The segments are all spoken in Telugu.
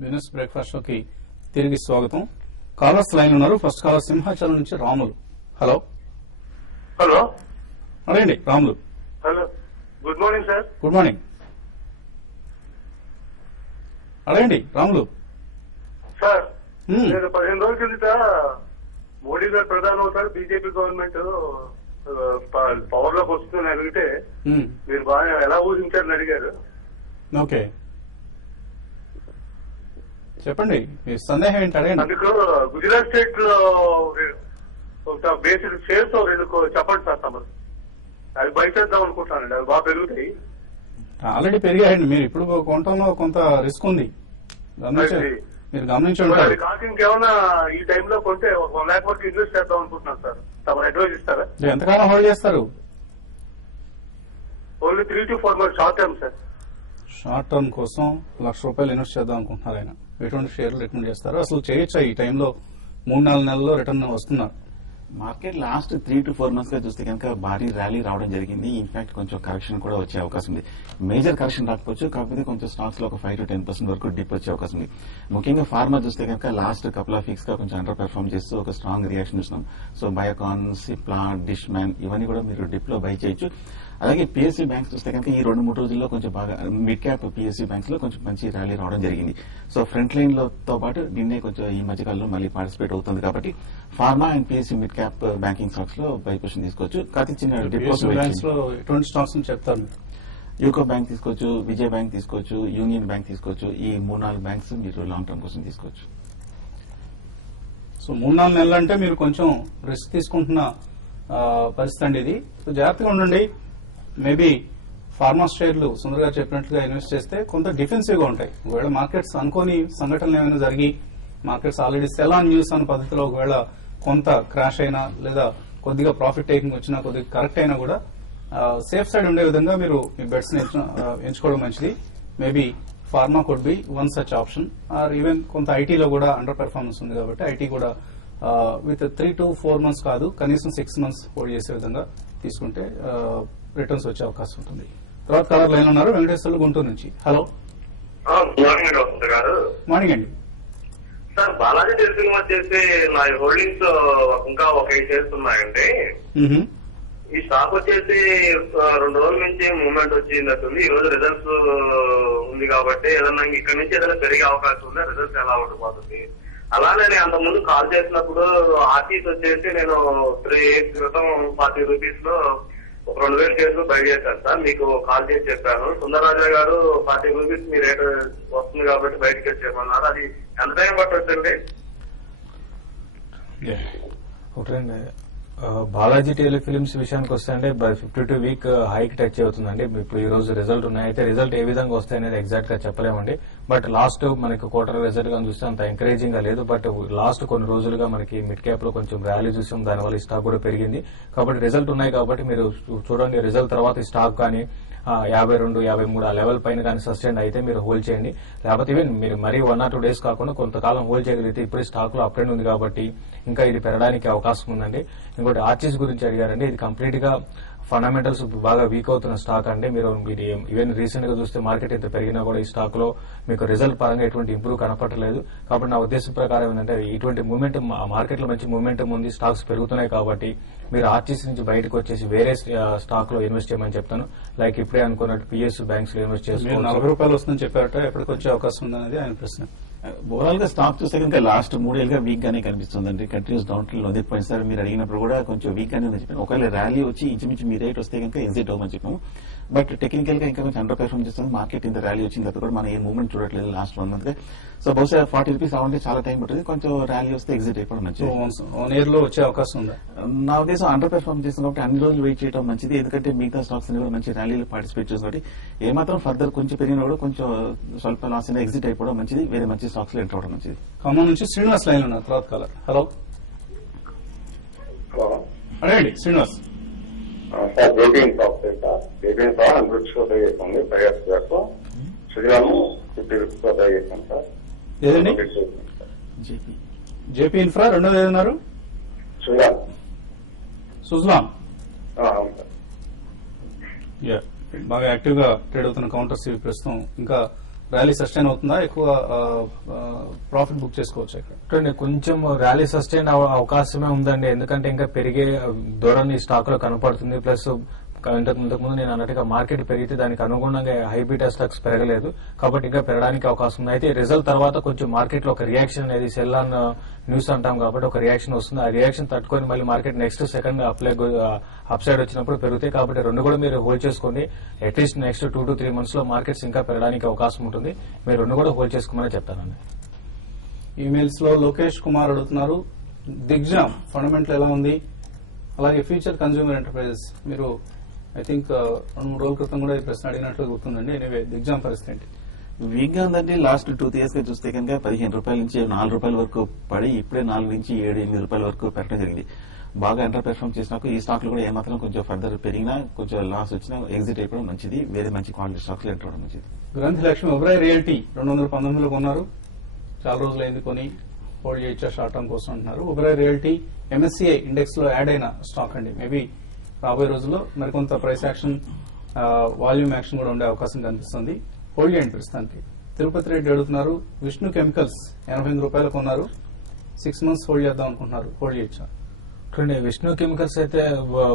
బిజినెస్ బ్రేక్ఫాస్ట్ లోకి తిరిగి స్వాగతం. కాలర్స్ లైన్ ఉన్నారు. ఫస్ట్ కాలర్ సింహాచలం నుంచి రాములు. హలో హలో అదేండి Ramulu. Hello, good morning sir. Good morning. అదేండి రాములు. సార్, నేను 15 రోజుల కిందట మోడీ గారు ప్రధాని అవుతారు, బీజేపీ గవర్నమెంట్ పవర్ లోకి వస్తుందని అడిగితే మీరు బాగా ఎలా ఊహించారని అడిగారు. ఓకే, చెప్పండి మీ సందేహం ఏంటి అడగండి. అందుకు గుజరాత్ స్టేట్ లో బేసిక్ షేర్స్ చెప్పండి సార్. తమరు అది బయట చేద్దాం అనుకుంటానండి, అది బాగా పెరుగుతాయి. ఆల్రెడీ పెరిగాయండి. మీరు ఇప్పుడు కొనటంలో కొంత రిస్క్ ఉంది, మీరు గమనించి ఉంటారు. కాక ఇంకేమైనా ఈ టైంలో కొంటే 1 lakh వరకు ఇన్వెస్ట్ చేద్దాం అనుకుంటున్నాను సార్. తమరు అడ్వైజ్ ఇస్తారా? ఎంతకాలం హోల్డ్ చేస్తారు? Only 3 to 4 months short term sir. Short term కోసం ₹1,00,000 ఇన్వెస్ట్ చేద్దాం అనుకుంటున్నారు ఆయన. ఎటువంటి షేర్లు రికమెండ్ చేస్తారు? అసలు చేయొచ్చా ఈ టైంలో? 3-4 నెలల్లో రిటర్న్ వస్తున్నారు. మార్కెట్ లాస్ట్ 3 to 4 months గా చూస్తే కనుక భారీ ర్యాలీ రావడం జరిగింది. ఇన్ఫాక్ట్ కొంచెం కరెక్షన్ కూడా వచ్చే అవకాశం ఉంది. మేజర్ కరెక్షన్ రాకపోవచ్చు, కాకపోతే కొంచెం స్టాక్స్ లో ఒక 5 to 10% వరకు డిప్ వచ్చే అవకాశం ఉంది. ముఖ్యంగా ఫార్మా చూస్తే కనుక లాస్ట్ కపుల్ ఆఫ్ వీక్స్ గా కొంచెం అండర్ పెర్ఫార్మ్ చేస్తూ ఒక స్ట్రాంగ్ రియాక్షన్ చూస్తున్నాం. So Biocon, Cipla, dish man ఇవన్నీ కూడా మీరు డిప్ లో బై చేయొచ్చు. అలాగే పిఎస్సీ బ్యాంక్స్ చూస్తే కనుక ఈ 2-3 రోజుల్లో కొంచెం బాగా మిడ్ క్యాప్ పిఎస్సీ బ్యాంక్స్ లో కొంచెం మంచి ర్యాలీ రావడం జరిగింది. సో ఫ్రంట్ లైన్ తో పాటు నిన్నే కొంచెం ఈ మధ్యకాలంలో మళ్ళీ పార్టిసిపేట్ అవుతుంది కాబట్టి pharma and PSC mid cap banking stocks లో బై పొజిషన్ తీసుకోవచ్చు. కాకపోతే చిన్న బ్యాంక్స్ లో ఎటువంటి స్టాక్స్ చెప్తారు? యూకో బ్యాంక్ తీసుకోవచ్చు, విజయ బ్యాంక్ తీసుకోవచ్చు, యూనియన్ బ్యాంక్ తీసుకోవచ్చు. ఈ 3-4 బ్యాంక్స్ మీరు లాంగ్ టర్మ్ కోసం తీసుకోవచ్చు. సో 3-4 నెలలు అంటే మీరు కొంచెం రిస్క్ తీసుకుంటున్న పరిస్థితి అండి ఇది. సో జాగ్రత్తగా ఉండండి. మేబీ ఫార్మా షేర్లు సుందర్ గారు చెప్పినట్లుగా ఇన్వెస్ట్ చేస్తే కొంత డిఫెన్సివ్ గా ఉంటాయి. ఒకవేళ మార్కెట్స్ అనుకోని సంఘటనలు ఏమైనా జరిగి markets already cell on news అనే పద్ధతిలో ఒకవేళ కొంత క్రాష్ అయినా లేదా కొద్దిగా ప్రాఫిట్ టేకింగ్ వచ్చినా కొద్దిగా కరెక్ట్ అయినా కూడా సేఫ్ సైడ్ ఉండే విధంగా మీరు మీ బెట్స్ ఎంచుకోవడం మంచిది. Maybe pharma could be one such option. Or even కొంత ఐటీలో కూడా అండర్ పెర్ఫార్మెన్స్ ఉంది కాబట్టి ఐటీ కూడా విత్ 3 to 4 months కాదు, కనీసం 6 months హోల్డ్ చేసే విధంగా తీసుకుంటే రిటర్న్స్ వచ్చే అవకాశం ఉంటుంది. తర్వాత కలర్ లైన్ ఉన్నారు వెంకటేశ్వర్లు గుంటూరు నుంచి. హలో మార్నింగ్ డాక్టర్ గారు. మార్నింగ్ అండి. సార్, బాలాజీ టెలిఫిల్మ్ వచ్చేసి నా హోల్డింగ్స్ ఇంకా ఒక 8 shares ఉన్నాయండి. ఈ స్టాక్ వచ్చేసి 2 రోజుల నుంచి మూవ్మెంట్ వచ్చినట్టుంది. ఈ రోజు రిజల్ట్స్ ఉంది కాబట్టి ఏదన్నా ఇక్కడ నుంచి ఏదైనా పెరిగే అవకాశం ఉందా? రిజల్ట్స్ ఎలా ఉండిపోతుంది? అలానే నేను అంతకుముందు కాల్ చేసినప్పుడు ఆర్టీస్ వచ్చేసి నేను 3 years క్రితం 40 rupees లో ఒక 2,000 shares బై చేశాను సార్. మీకు కాల్ చేసి చెప్పాను. సుందరరాజా గారు 40 rupees మీ రేటు వస్తుంది కాబట్టి బయటకి వచ్చేయమన్నారు. అది ఎంత టైం పట్టొచ్చండి? ఒకటండి, బాలాజీ టెలిఫిలిమ్స్ విషయానికి వస్తే అంటే 52 week హైక్ టచ్ అవుతుందండి. ఇప్పుడు ఈ రోజు రిజల్ట్ ఉన్నాయి. అయితే రిజల్ట్ ఏ విధంగా వస్తాయనేది ఎగ్జాక్ట్ గా చెప్పలేమండి. బట్ లాస్ట్ మనకి క్వార్టర్ రిజల్ట్ గా చూస్తే అంత ఎంకరేజింగ్ గా లేదు. బట్ లాస్ట్ కొన్ని రోజులుగా మనకి మిడ్ క్యాప్ లో కొంచెం ర్యాలీ చూసాం, దానివల్ల ఈ స్టాక్ కూడా పెరిగింది. కాబట్టి రిజల్ట్ ఉన్నాయి కాబట్టి మీరు చూడండి. రిజల్ట్ తర్వాత ఈ స్టాక్ కానీ 52, 53 ఆ లెవెల్ పైన కానీ సస్టైన్ అయితే మీరు హోల్డ్ చేయండి. లేకపోతే ఈవెన్ మీరు మరీ 1 or 2 days కాకుండా కొంతకాలం హోల్డ్ చేయగలిగితే ఇప్పుడు స్టాక్ లో అప్ ట్రెండ్ ఉంది కాబట్టి ఇంకా ఇది పెరగడానికి అవకాశం ఉందండి. ఇంకోటి ఆర్చిస్ గురించి అడిగారండి. ఇది కంప్లీట్ గా ఫండమెంటల్స్ బాగా వీక్ అవుతున్న స్టాక్ అండి. మీరు ఈవెన్ రీసెంట్ గా చూస్తే మార్కెట్ ఎంత పెరిగినా కూడా ఈ స్టాక్ లో మీకు రిజల్ట్ పరంగా ఎటువంటి ఇంప్రూవ్ కనపడలేదు. కాబట్టి నా ఉద్దేశం ప్రకారం ఏంటంటే ఇటువంటి మూవ్మెంట్ మార్కెట్ లో మంచి మూవ్మెంట్ ఉంది, స్టాక్స్ పెరుగుతున్నాయి కాబట్టి మీరు ఆర్టీసీ నుంచి బయటకు వచ్చేసి వేరే స్టాక్ లో ఇన్వెస్ట్ చేయమని చెప్తాను. లైక్ ఇప్పుడే అనుకున్నట్టు పిఎస్యూ బ్యాంక్స్ లో ఇన్వెస్ట్ చేసుకోవాలి. ₹40 వస్తుందని చెప్పారట, ఎప్పటికి వచ్చే అవకాశం ఉందనేది ఆయన ప్రశ్న. ఓవరాల్ గా స్టాక్ చూస్తే కనుక లాస్ట్ 3 ఏళ్ళుగా వీక్ గానే కనిపిస్తుందండి. కంటిన్యూస్ డౌన్ ట్రెండ్ ఉంది. పోయినసారి మీరు అడిగినప్పుడు కూడా కొంచెం వీక్ గానే ఉంది చెప్పాను. ఒకవేళ ర్యాలీ వచ్చి ఇంచుమించు మీ రేట్ వస్తే కనుక ఎగ్జిట్ అవ్వమని చెప్పాము. బట్ టెక్నికల్ గా ఇంకా కొంచెం అండర్ పెర్ఫార్మ్ చేస్తుంది. మార్కెట్ ఇంత ర్యాలీ వచ్చిన తర్వాత కూడా మనం ఏ మూవ్మెంట్ చూడట్లేదు లాస్ట్ 1 month గా. సో బహుశా 40 rupees రావాలంటే చాలా టైం పడుతుంది. కొంచెం ర్యాలీ వస్తే ఎగ్జిట్ అయిపోవడం మంచిది. 1 year లో వచ్చే అవకాశం ఉందా? నా ఉద్దేశం అండర్ పెర్ఫార్మ్ చేస్తుంది కాబట్టి అన్ని రోజులు వెయిట్ చేయడం మంచిది. ఎందుకంటే మిగతా స్టాక్స్ కూడా మంచి ర్యాలీలో పార్టిసిపేట్ చేస్తుంది కాబట్టి ఏమాత్రం ఫర్దర్ కొంచెం పెరిగినా కూడా కొంచెం స్వల్ప లాస్ అయినా ఎగ్జిట్ అయిపోవడం మంచిది. వేరే మంచి స్టాక్స్ లో ఎంటర్ అవడం మంచిది. ఖమ్మం నుంచి శ్రీనివాస్ లైన్ ఉన్నారు. తర్వాత కాలర్. హలో అడగండి Srinivas. Sir, JPN software sir. JPN sir 100 rupees చేస్తుంది. ప్రయాస్ గారు శ్రీరాము 50 rupees చేస్తాం సార్. ఏదండి? JP infra. రెండోది ఏదన్నారు? శ్రీరామ్ సుజలాం. అవును సార్. బాగా యాక్టివ్ గా ట్రేడ్ అవుతున్న కౌంటర్స్ ఇవి ప్రస్తుతం ఇంకా ర్యాలీ సస్టైన్ అవుతుందా, ఎక్కువ ప్రాఫిట్ బుక్ చేసుకోవచ్చు ఇక్కడ? చూడండి, కొంచెం ర్యాలీ సస్టైన్ అవకాశమే ఉందండి. ఎందుకంటే ఇంకా పెరిగే ధోరణి స్టాక్ లో కనపడుతుంది. ప్లస్ ఇంతకు ముందు నేను అన్నట్టుగా మార్కెట్ పెరిగితే దానికి అనుగుణంగా హై బీటా స్టాక్స్ పెరగలేదు, కాబట్టి ఇంకా పెరగడానికి అవకాశం ఉంది. అయితే రిజల్ట్ తర్వాత కొంచెం మార్కెట్ లో ఒక రియాక్షన్ అనేది సెల్ ఆన్ న్యూస్ అంటాం కాబట్టి ఒక రియాక్షన్ వస్తుంది. ఆ రియాక్షన్ తట్టుకొని మళ్ళీ market next second up side వచ్చినప్పుడు పెరుగుతాయి. కాబట్టి రెండు కూడా మీరు హోల్డ్ చేసుకోండి. అట్లీస్ట్ నెక్స్ట్ 2 to 3 months లో మార్కెట్స్ ఇంకా పెరగడానికి అవకాశం ఉంటుంది. మీరు రెండు కూడా హోల్డ్ చేసుకోమని చెప్తానండి. ఈమెయిల్స్ లో లోకేష్ కుమార్ అడుగుతున్నారు, దిగ్జామ్ ఫండమెంటల్ ఎలా ఉంది, అలాగే ఫ్యూచర్ కన్స్యూమర్ ఎంటర్ప్రైజెస్. మీరు ఐ థింక్ 2-3 రోజుల క్రితం కూడా ఈ ప్రశ్న అడిగినట్లు గుర్తుందండి. ఎనీవే దిగ్జామ్ పరిస్థితి ఏంటి? వీక్ గా ఉందండి. లాస్ట్ 2 years గా చూస్తే కనుక 15 రూపాయల నుంచి 4 రూపాయల వరకు పడి ఇప్పుడే 4 నుంచి 7-8 రూపాయల వరకు పెరగడం జరిగింది. బాగా ఎంటర్ పెర్ఫార్మ్ చేసినాక ఈ స్టాక్ లో కూడా ఏమాత్రం కొంచెం ఫర్దర్ పెరిగినా కొంచెం లాస్ వచ్చినా ఎగ్జిట్ అయిపోవడం మంచిది. వేరే మంచి క్వాలిటీ స్టాక్స్ లో ఎంటర్ అవడం మంచిది. గ్రంథి లక్ష్మి ఒబ్రాయ్ రియల్టీ 219లో కొన్నారు, చాలా రోజులు అయింది కొని, హోల్డ్ చేయొచ్చా షార్ట్ టర్మ్ కోసం అంటున్నారు. ఒబ్రాయ్ రియల్టీ MSCI ఇండెక్స్ లో యాడ్ అయిన స్టాక్ అండి. మేబీ రాబోయే రోజుల్లో మరికొంత ప్రైస్ యాక్షన్, వాల్యూమ్ యాక్షన్ కూడా ఉండే అవకాశం కనిపిస్తుంది. హోల్డ్ చేయండి ప్రస్తుతానికి. తిరుపతి రెడ్డి అడుగుతున్నారు, విష్ణు కెమికల్స్ 88 రూపాయలు కొన్నారు, 6 months హోల్డ్ చేద్దాం అనుకుంటున్నారు, హోల్డ్ చేయొచ్చా? చూడండి, విష్ణు కెమికల్స్ అయితే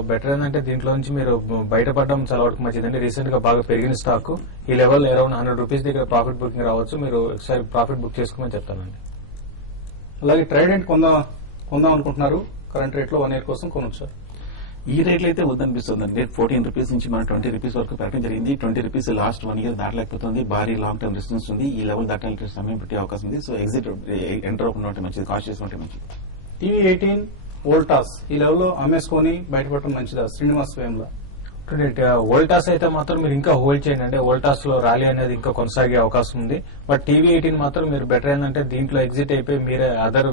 బెటర్ ఏంటంటే దీంట్లో నుంచి మీరు బయటపడడం చాలా వరకు మంచిదండి. రీసెంట్ గా బాగా పెరిగిన స్టాక్. ఈ లెవెల్ అరౌండ్ 100 రూపీస్ దగ్గర ప్రాఫిట్ బుకింగ్ రావచ్చు. మీరు ఒకసారి ప్రాఫిట్ బుక్ చేసుకోమని చెప్తానండి. అలాగే ట్రైడెంట్ కొందాం అనుకుంటున్నారు, కరెంట్ రేట్ లో 1 year కోసం కొనొచ్చా? ఈ రేట్లు అయితే వద్దనిపిస్తుంది. రేట్ 14 రూపీస్ నుంచి మన 20 రూపీస్ వరకు పెరగడం జరిగింది. 20 రూపీస్ లాస్ట్ 1 year దాటలేకపోతుంది. భారీ లాంగ్ టర్మ్ రెసిస్టెన్స్ ఉంది. ఈ లెవెల్ దాటాలంటే సమయం పెట్టే అవకాశం ఉంది. సో ఎగ్జిట్ ఎంటర్ అవ్వకుండా ఉంటే మంచిది, కాషియస్ ఉంటే మంచిది. TV18 వోల్టాస్ ఈ లెవెల్లో అమ్మేసుకొని బయటపడటం మంచిదా? శ్రీనివాస్ వేమ్లా. వోల్టాస్ అయితే మాత్రం మీరు ఇంకా హోల్డ్ చేయండి. అంటే వోల్టాస్ లో ర్యాలీ అనేది ఇంకా కొనసాగే అవకాశం ఉంది. బట్ TV18 మాత్రం మీరు బెటర్ ఏంటంటే దీంట్లో ఎగ్జిట్ అయిపోయి మీరే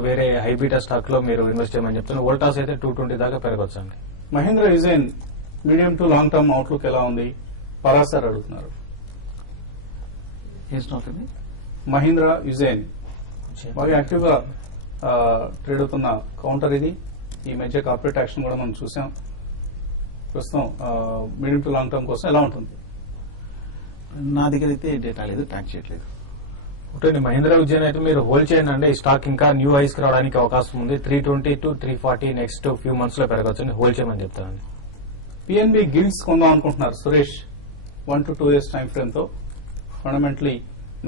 వేరే హైబీటా స్టాక్ లో మీరు ఇన్వెస్ట్ చేయమని చెప్తున్నారు. వోల్టాస్ అయితే 220 దాకా పెరగొచ్చు అండి. Mahindra Ugine medium to long term outlook ఎలా ఉంది? పరాసర్ అడుగుతున్నారు. ఏ స్టాక్ అండి? మహీంద్రా యుజైన్ బాగా యాక్టివ్ గా ట్రేడ్ అవుతున్న కౌంటర్ ఇది. ఈ మధ్య కార్పొరేట్ యాక్షన్ కూడా మనం చూసాం. ప్రస్తుతం మీడియం టు లాంగ్ టర్మ్ కోసం ఎలా ఉంటుంది? నా దగ్గర అయితే డేటా లేదు, ట్రాక్ చేయట్లేదు. ఒకటి మహీంద్రా విజయన్ అయితే మీరు హోల్డ్ చేయండి అండి. ఈ స్టాక్ ఇంకా న్యూ హైస్ కి రావడానికి అవకాశం ఉంది. 320 to 340 నెక్స్ట్ ఫ్యూ మంత్స్ లో పెరగచ్చు. హోల్డ్ చేయమని చెప్తానండి. PNB గిల్డ్స్ కొందాం అనుకుంటున్నారు Suresh. 1 to 2 years time frame తో ఫండమెంటలీ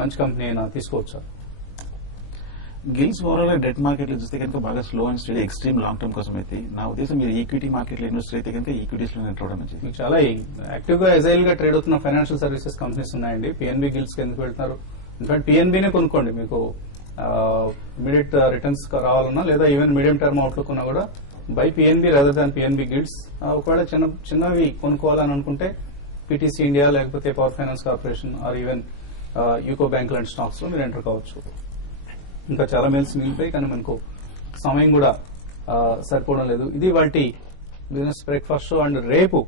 మంచి కంపెనీ అయినా తీసుకోవచ్చా? గిల్స్ ఓవరాల్ డెట్ మార్కెట్ లో చూస్తే కనుక బాగా slow and study extreme long term కోసం అయితే నా ఉద్దేశం మీరు ఈక్విటీ మార్కెట్ లో ఇన్వెస్ట్ అయితే కనుక ఈక్విటీస్ లో ఎంటర్ అవడం మంచిది. మీకు చాలా యాక్టివ్ గా ఎజైల్ గా ట్రేడ్ అవుతున్న ఫైనాన్షియల్ సర్వీసెస్ కంపెనీస్ ఉన్నాయండి. PNB గిల్డ్స్ కి ఎందుకు వెళ్తున్నారు? ఇన్ఫాక్ట్ PNBనే కొనుక్కోండి. మీకు ఇమీడియట్ రిటర్న్స్ రావాలన్నా లేదా ఈవెన్ మీడియం టర్మ్ అవుట్లుక్ ఉన్నా కూడా buy PNB rather than PNB Gilts. ఒకవేళ చిన్నవి కొనుక్కోవాలని అనుకుంటే PTC ఇండియా లేకపోతే పవర్ ఫైనాన్స్ కార్పొరేషన్ ఆర్ ఈవెన్ యూకో బ్యాంక్ లాంటి స్టాక్స్ లో మీరు ఎంటర్ కావచ్చు. ఇంకా చాలా మెయిల్స్ మిగిలిపోయి కానీ మనకు సమయం కూడా సరిపోవడం లేదు. ఇది వాటి బిజినెస్ బ్రేక్ఫాస్ట్ షో. అండ్ రేపు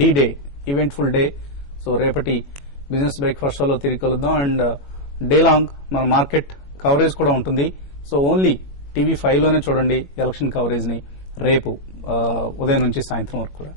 day event full day. So రేపటి బిజినెస్ బ్రేక్ఫాస్ట్ షోలో తిరిగి కలుద్దాం. అండ్ డే లాంగ్ మన మార్కెట్ కవరేజ్ కూడా ఉంటుంది. సో ఓన్లీ TV5 లోనే చూడండి ఎలక్షన్ కవరేజ్ ని రేపు ఉదయం నుంచి సాయంత్రం వరకు కూడా.